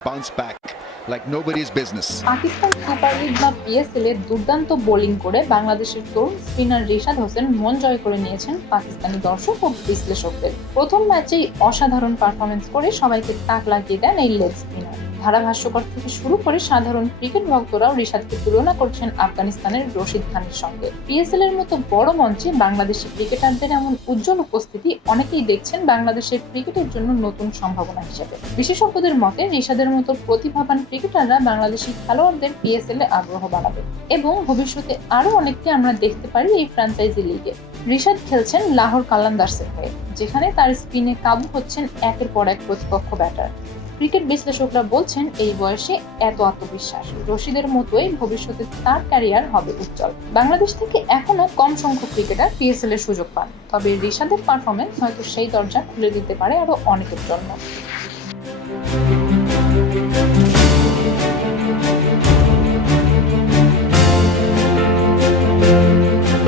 bounce back like nobody's business. Pakistan super league বা PSL এ দুর্দান্ত bowling করে বাংলাদেশের তরুণ স্পিনার রিশাদ হোসেন মন জয় করে নিয়েছেন পাকিস্তানি দর্শক ও বিশ্লেষকদের। প্রথম ম্যাচেই অসাধারণ পারফরমেন্স করে সবাইকে তাক লাগিয়ে দেন এই লেগ স্পিনার। ধারাভাষ্যকর থেকে শুরু করে সাধারণ ক্রিকেট ভক্তরাও রিশাদকে তুলনা করছেন আফগানিস্তানের রশিদ খানের সঙ্গে। পিএসএল এর মতো বড় মঞ্চে বাংলাদেশি ক্রিকেটারদের এমন উজ্জ্বল উপস্থিতি অনেকেই দেখছেন বাংলাদেশের ক্রিকেটের জন্য নতুন সম্ভাবনা হিসেবে। বিশেষজ্ঞদের মতে রিশাদের মতো প্রতিভাবান ক্রিকেটাররা বাংলাদেশি খেলোয়াড়দের পিএসএল এ আগ্রহ বাড়াবে এবং ভবিষ্যতে আরো অনেককে আমরা দেখতে পারি এই ফ্র্যাঞ্চাইজি লিগে। রিশাদ খেলছেন লাহোর কালান্দার্সের হয়ে, যেখানে তার স্পিনে কাবু হচ্ছেন একের পর এক প্রতিপক্ষ ব্যাটার। ক্রিকেট বিশ্লেষকরা বলছেন এই বয়সে এত আত্মবিশ্বাস, রশিদের মতোই ভবিষ্যতে তার ক্যারিয়ার হবে উজ্জ্বল। বাংলাদেশ থেকে এখনো কম সংখ্যক ক্রিকেটার পিএসএল এর সুযোগ পান, তবে রিশাদের পারফরমেন্স হয়তো সেই দরজা খুলে দিতে পারে আরো অনেকের জন্য।